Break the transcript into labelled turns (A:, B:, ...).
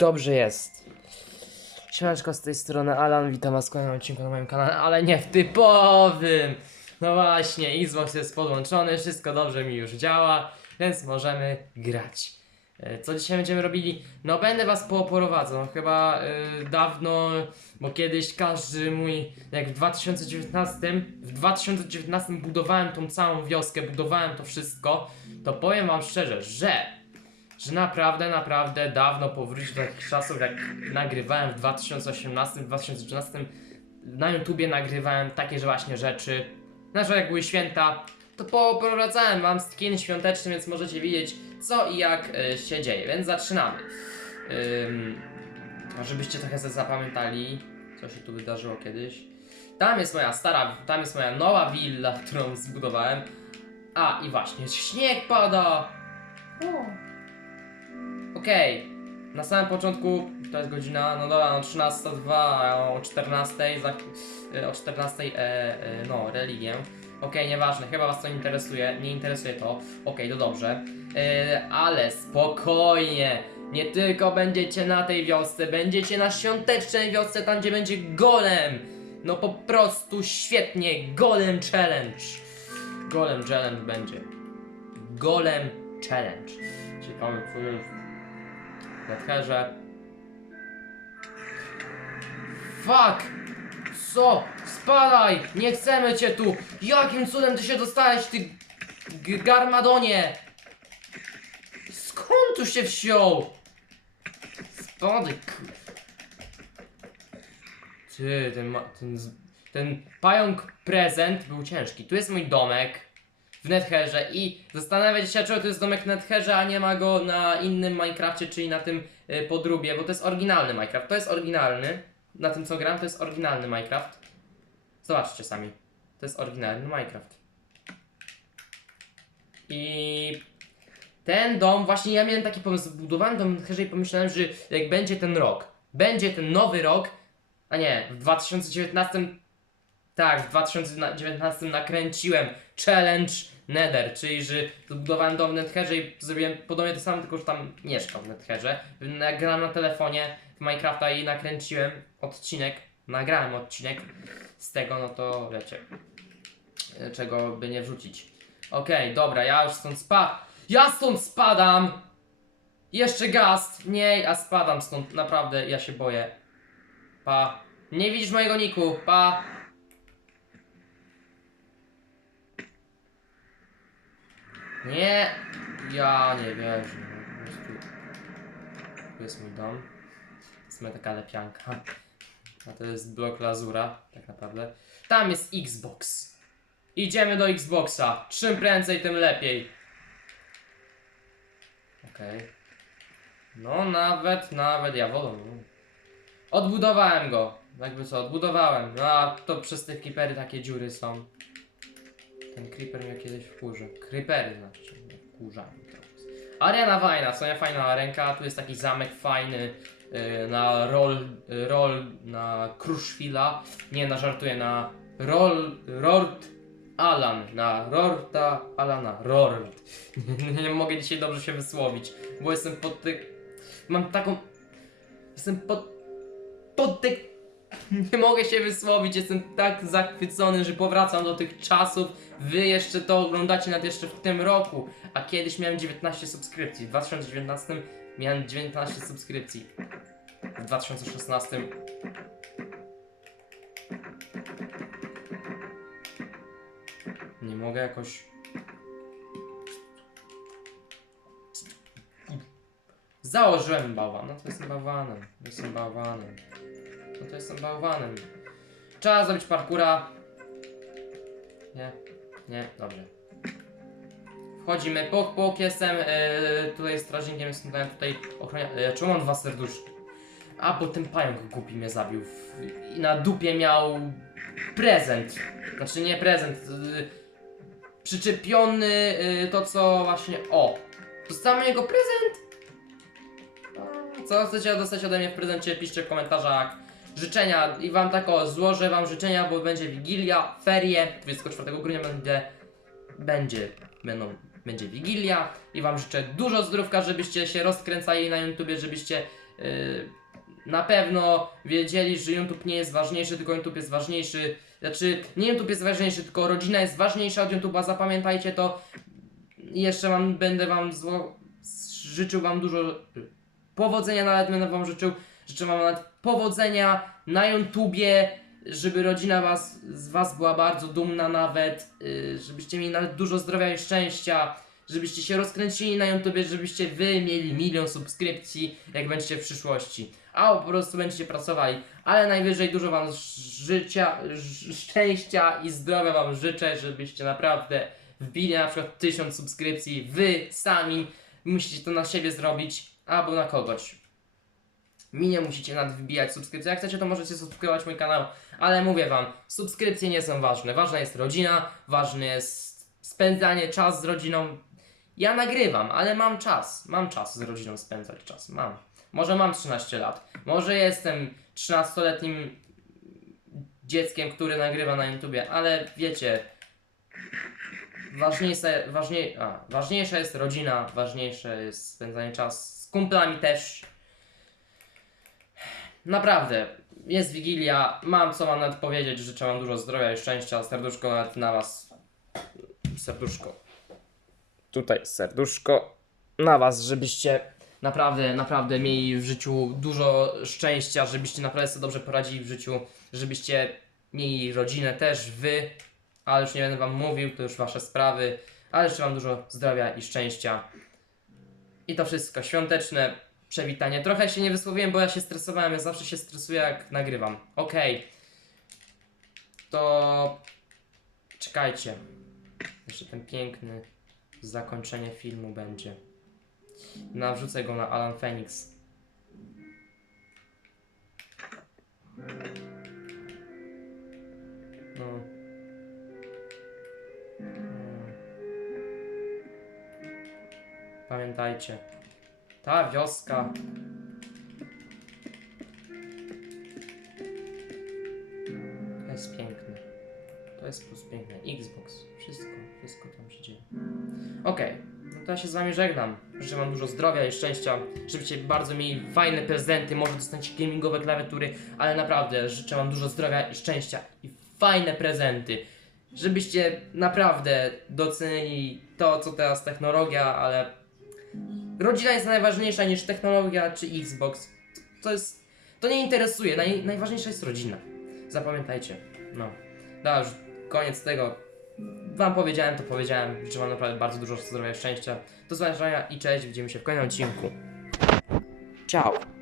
A: dobrze jest. Siemaneczko z tej strony Alan, witam was w kolejnym odcinku na moim kanale, ale nie w typowym. No właśnie, Xbox jest podłączony, wszystko dobrze mi już działa, więc możemy grać. E, Co dzisiaj będziemy robili? No będę was pooprowadzał, chyba y, dawno, bo kiedyś każdy mój, jak w 2019, w 2019 budowałem tą całą wioskę, budowałem to wszystko, to powiem wam szczerze, że że naprawdę, naprawdę dawno powrócić do takich czasów, jak nagrywałem w 2018, w 2013 na YouTubie nagrywałem takie właśnie rzeczy. Znaczy jak były święta, to poprowadzałem wam skin świąteczny, więc możecie widzieć co i jak e, się dzieje, więc zaczynamy. Ym, żebyście trochę zapamiętali, co się tu wydarzyło kiedyś. Tam jest moja stara, tam jest moja nowa willa, którą zbudowałem. A i właśnie, śnieg pada! Okej, na samym początku to jest godzina, no dobra, no 13.02, a o 14.00 za, e, o 14.00 e, e, no, religię. Okej, nieważne, chyba was to interesuje, nie interesuje to. Okej, to dobrze. E, ale spokojnie, nie tylko będziecie na tej wiosce, będziecie na świątecznej wiosce, tam gdzie będzie golem. No po prostu świetnie, golem challenge. Golem challenge będzie. Golem challenge. Co jest Netherze. Fuck! Co? Spadaj! Nie chcemy cię tu! Jakim cudem ty się dostałeś, ty garmadonie? Skąd tu się wziął? Spadaj. Ty, ten, ten, ten pająk prezent był ciężki. Tu jest mój domek w Netherze i zastanawiać się, czemu to jest domek Netherze, a nie ma go na innym Minecrafcie, czyli na tym y, podróbie, bo to jest oryginalny Minecraft. To jest oryginalny. Na tym co gram, to jest oryginalny Minecraft. Zobaczcie sami. To jest oryginalny Minecraft. I ten dom, właśnie ja miałem taki pomysł, budowałem dom Netherze i pomyślałem, że jak będzie ten rok, będzie ten nowy rok, a nie, w 2019 tak, w 2019 nakręciłem challenge Nether, czyli że zbudowałem dom w Netherze i zrobiłem podobnie to samo, tylko że tam mieszkam w Netherze. Nagrałem na telefonie w Minecrafta i nakręciłem odcinek, nagrałem odcinek z tego, no to wiecie, czego by nie wrzucić. Okej, dobra, ja już stąd spa... Ja stąd spadam! Jeszcze gast! Nie, ja spadam stąd, naprawdę, ja się boję. Pa. Nie widzisz mojego niku, pa. Nie, ja nie wierzę. Tu jest mój dom. Jest moja taka lepianka. A to jest blok lazura, tak naprawdę. Tam jest Xbox. Idziemy do Xboxa. Czym prędzej, tym lepiej. Okej. No nawet, nawet ja wolę. No. Odbudowałem go. Jakby co, odbudowałem. No a to przez te creepery takie dziury są. Ten creeper mnie kiedyś wkurzył. Creepery znaczy, nie wkurzami teraz. Arena fajna, co nie fajna arenka, tu jest taki zamek fajny yy, na roll, yy, roll na Kruszwila. Nie, na żartuję, na roll, Rort Alan, na Rorta Alana, Rort. nie, mogę dzisiaj dobrze się wysłowić, bo jestem pod. Mam taką... Jestem pod... pod ty... Nie mogę się wysłowić, jestem tak zachwycony, że powracam do tych czasów. Wy jeszcze to oglądacie nawet jeszcze w tym roku, a kiedyś miałem 19 subskrypcji. W 2019 miałem 19 subskrypcji. W 2016 nie mogę jakoś. Założyłem bałwan. No to jestem bałwanem. Jestem bałwanem. No to jestem bałwanem. Trzeba zrobić parkura. Nie, nie, dobrze. Wchodzimy, puk, puk, jestem e, tutaj strażnikiem, jestem tutaj, tutaj. E, czemu mam dwa serduszki? A, bo ten pająk głupi mnie zabił. I na dupie miał prezent. Znaczy nie prezent. E, przyczepiony e, to co właśnie. O! Dostałem jego prezent! Co chcecie dostać ode mnie w prezencie? Piszcie w komentarzach życzenia i wam tak o, złożę wam życzenia, bo będzie Wigilia, ferie, 24 grudnia będzie, będzie, będą, będzie Wigilia i wam życzę dużo zdrówka, żebyście się rozkręcali na YouTubie, żebyście y, na pewno wiedzieli, że YouTube nie jest ważniejszy, tylko YouTube jest ważniejszy. Znaczy, nie YouTube jest ważniejszy, tylko rodzina jest ważniejsza od YouTube'a, zapamiętajcie to. Jeszcze wam, będę wam zło, życzył wam dużo powodzenia, nawet będę wam życzył, życzę wam nawet powodzenia na YouTubie, żeby rodzina was, z was była bardzo dumna nawet, yy, żebyście mieli nawet dużo zdrowia i szczęścia, żebyście się rozkręcili na YouTubie, żebyście wy mieli milion subskrypcji, jak będziecie w przyszłości. A po prostu będziecie pracowali. Ale najwyżej dużo wam życia, szczęścia i zdrowia wam życzę, żebyście naprawdę wbili na przykład tysiąc subskrypcji. Wy sami musicie to na siebie zrobić albo na kogoś. Mi nie musicie nad wbijać subskrypcji. Jak chcecie, to możecie subskrybować mój kanał, ale mówię wam, subskrypcje nie są ważne. Ważna jest rodzina, ważne jest spędzanie czas z rodziną. Ja nagrywam, ale mam czas. Mam czas z rodziną spędzać czas. Mam. Może mam 13 lat. Może jestem 13-letnim dzieckiem, który nagrywa na YouTubie, ale wiecie, ważniejsza, ważniej, a, ważniejsza jest rodzina, ważniejsze jest spędzanie czas z kumplami też. Naprawdę, jest Wigilia, mam co wam nawet powiedzieć, życzę wam dużo zdrowia i szczęścia, serduszko nawet na was, serduszko, tutaj serduszko na was, żebyście naprawdę, naprawdę mieli w życiu dużo szczęścia, żebyście naprawdę sobie dobrze poradzili w życiu, żebyście mieli rodzinę też, wy, ale już nie będę wam mówił, to już wasze sprawy, ale życzę wam dużo zdrowia i szczęścia. I to wszystko, świąteczne przewitanie. Trochę się nie wysłowiłem, bo ja się stresowałem, ja zawsze się stresuję jak nagrywam. Okej. To... Czekajcie. Jeszcze ten piękny zakończenie filmu będzie. Nawrzucę go na Alan Phoenix. No. Mm. Pamiętajcie. Ta wioska. To jest piękne. To jest plus piękne. Xbox. Wszystko, wszystko tam się dzieje. Okej, no to ja się z wami żegnam. Życzę wam dużo zdrowia i szczęścia, żebyście bardzo mieli fajne prezenty, może dostaniecie gamingowe klawiatury, ale naprawdę życzę wam dużo zdrowia i szczęścia i fajne prezenty. Żebyście naprawdę docenili to, co teraz technologia, ale rodzina jest najważniejsza niż technologia czy Xbox. To jest. To nie interesuje. Naj, najważniejsza jest rodzina. Zapamiętajcie. No. Dobra, już koniec tego. Wam powiedziałem, to powiedziałem. Życzę Wam naprawdę bardzo dużo zdrowia szczęścia. Do zobaczenia i cześć. Widzimy się w kolejnym odcinku. Ciao.